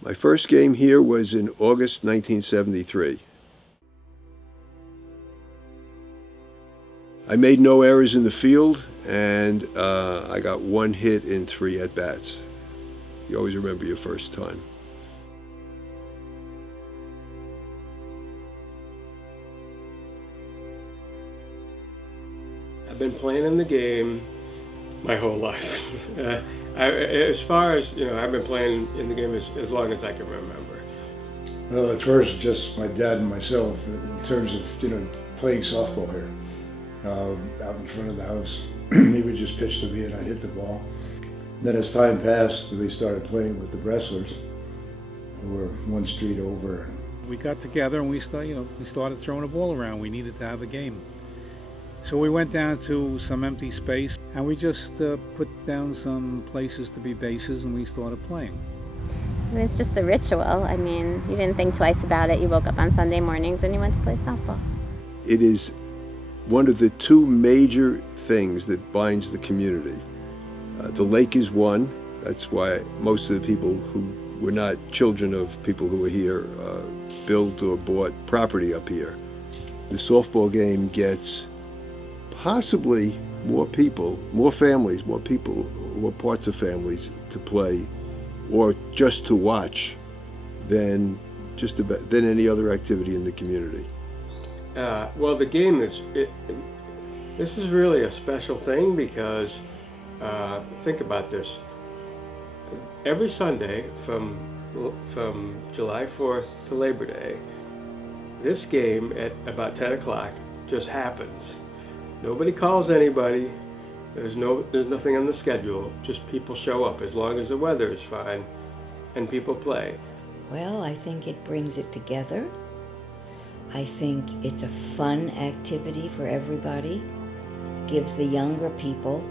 My first game here was in August 1973. I made no errors in the field, and I got one hit in 3 at-bats. You always remember your first time. I've been playing in the game my whole life. As far as, I've been playing in the game as long as I can remember. Well, at first, just my dad and myself, in terms of, playing softball here. Out in front of the house, he would just pitch to me and I'd hit the ball. Then as time passed, we started playing with the wrestlers, who were one street over. We got together and we started throwing a ball around. We needed to have a game. So we went down to some empty space and we just put down some places to be bases and we started playing. I mean, it's just a ritual. I mean, you didn't think twice about it. You woke up on Sunday mornings and you went to play softball. It is one of the 2 major things that binds the community. The lake is one. That's why most of the people who were not children of people who were here built or bought property up here. The softball game gets possibly more people, more families, more people, more parts of families to play or just to watch than any other activity in the community. Well, the game this is really a special thing because think about this. Every Sunday from July 4th to Labor Day, this game at about 10 o'clock just happens. Nobody calls anybody. There's nothing on the schedule. Just people show up as long as the weather is fine, and people play. Well, I think it brings it together. I think it's a fun activity for everybody. Gives the younger people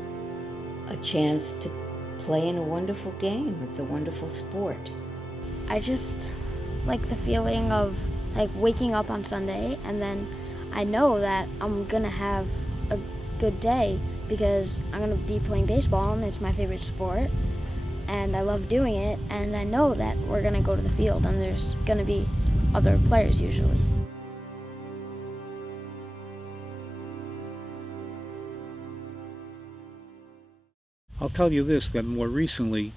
a chance to play in a wonderful game. It's a wonderful sport. I just like the feeling of like waking up on Sunday and then I know that I'm gonna have a good day because I'm gonna be playing baseball and it's my favorite sport and I love doing it, and I know that we're gonna go to the field and there's gonna be other players usually. I'll tell you this, that more recently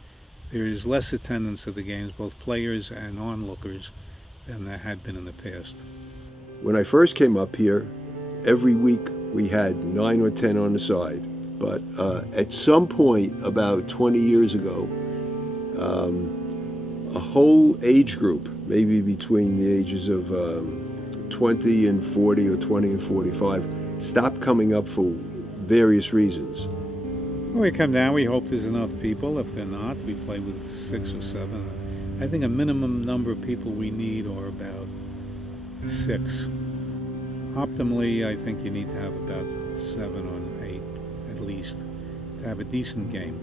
there is less attendance at the games, both players and onlookers, than there had been in the past. When I first came up here, every week we had 9 or 10 on the side. But at some point about 20 years ago, a whole age group, maybe between the ages of 20 and 40 or 20 and 45, stopped coming up for various reasons. When we come down, we hope there's enough people. If they're not, we play with 6 or 7. I think a minimum number of people we need are about 6. Optimally, I think you need to have about 7 or 8 at least to have a decent game.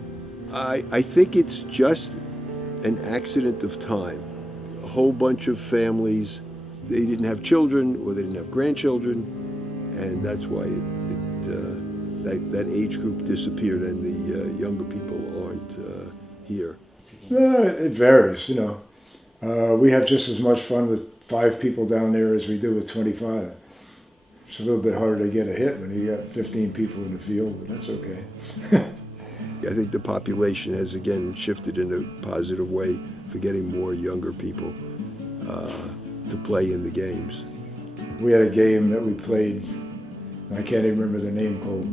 I think it's just an accident of time. A whole bunch of families, they didn't have children or they didn't have grandchildren, and that's why that age group disappeared and the younger people aren't here. It varies, We have just as much fun with 5 people down there as we do with 25. It's a little bit harder to get a hit when you got 15 people in the field, but that's okay. I think the population has again shifted in a positive way for getting more younger people to play in the games. We had a game that we played, I can't even remember the name, called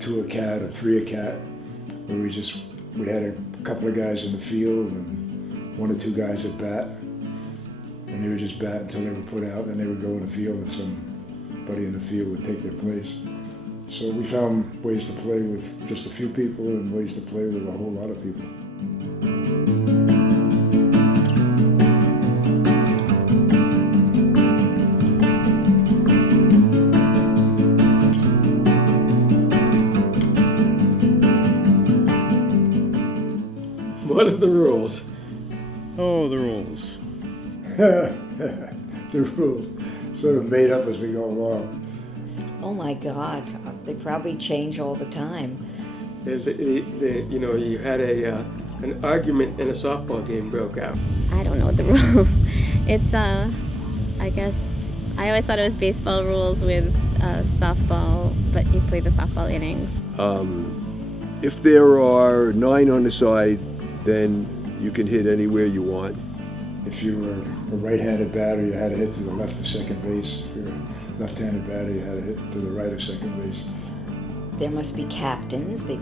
2 a cat or 3 a cat, where we had a couple of guys in the field and 1 or 2 guys at bat, and they would just bat until they were put out, and they would go in the field and somebody in the field would take their place. So we found ways to play with just a few people and ways to play with a whole lot of people. What are the rules? Oh, the rules. The rules sort of made up as we go along. Oh my God, they probably change all the time. You had an argument in a softball game broke out. I don't know what the rules. It's I guess I always thought it was baseball rules with softball, but you play the softball innings. If there are 9 on the side, then you can hit anywhere you want. If you were a right-handed batter, you had to hit to the left of second base. If you're a left-handed batter, you had to hit to the right of second base. There must be captains. They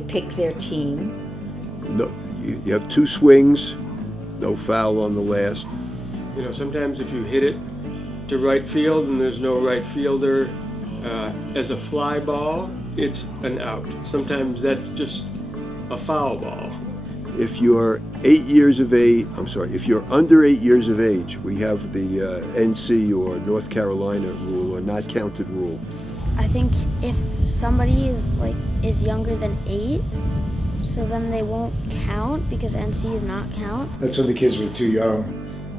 pick their team. No, you have 2 swings, no foul on the last. You know, sometimes if you hit it to right field and there's no right fielder, as a fly ball, it's an out. Sometimes that's just a foul ball. If you're 8 years of age, if you're under 8 years of age, we have the NC or North Carolina rule or not counted rule. I think if somebody is younger than 8, so then they won't count because NC is not count. That's when the kids were too young,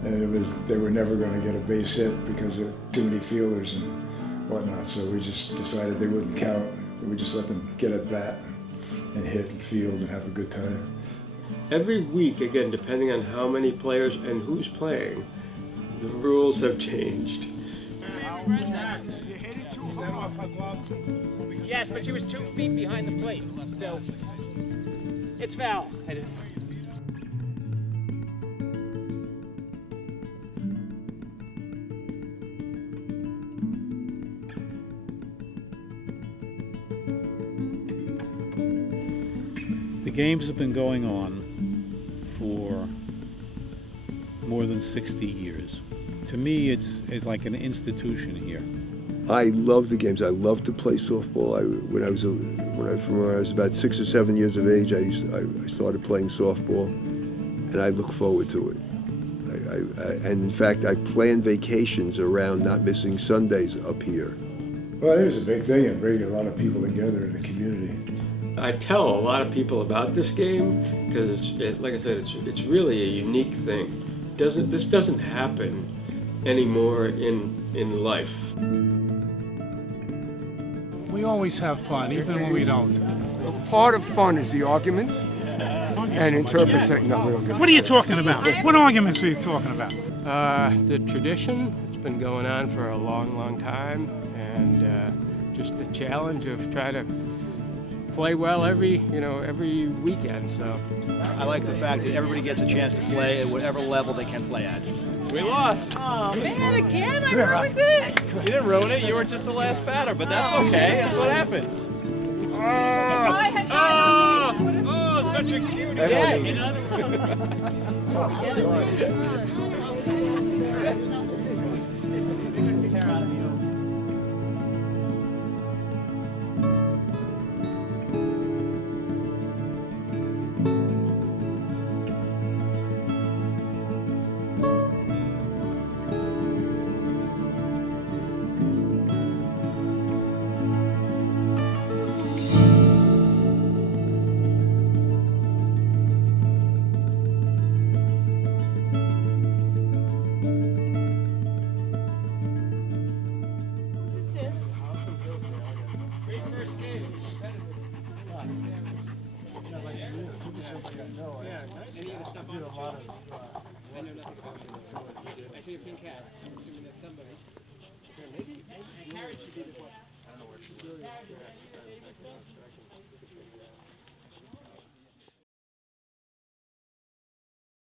and they were never going to get a base hit because of too many fielders and whatnot. So we just decided they wouldn't count. We just let them get at bat and hit and field and have a good time. Every week, again, depending on how many players and who's playing, the rules have changed. Yes, but she was 2 feet behind the plate, so it's foul. The games have been going on for more than 60 years. To me, it's like an institution here. I love the games. I love to play softball. When I was about 6 or 7 years of age, I started playing softball, and I look forward to it. And in fact, I plan vacations around not missing Sundays up here. Well, it was a big thing and bringing a lot of people together in the community. I tell a lot of people about this game because, like I said, it's really a unique thing. This doesn't happen anymore in life. We always have fun, even when we don't. Part of fun is the arguments and interpreting. No, we don't get What are you talking about? What arguments are you talking about? The tradition, it's been going on for a long, long time, and just the challenge of trying to play well every weekend. So I like the fact that everybody gets a chance to play at whatever level they can play at. We lost. Oh man, again? I ruined it. You didn't ruin it. You were just the last batter, but that's okay. That's what happens. Oh, such a cutie. I see a pink cat. I'm assuming that's somebody. Maybe. Carrot should be the one. I don't know where she is.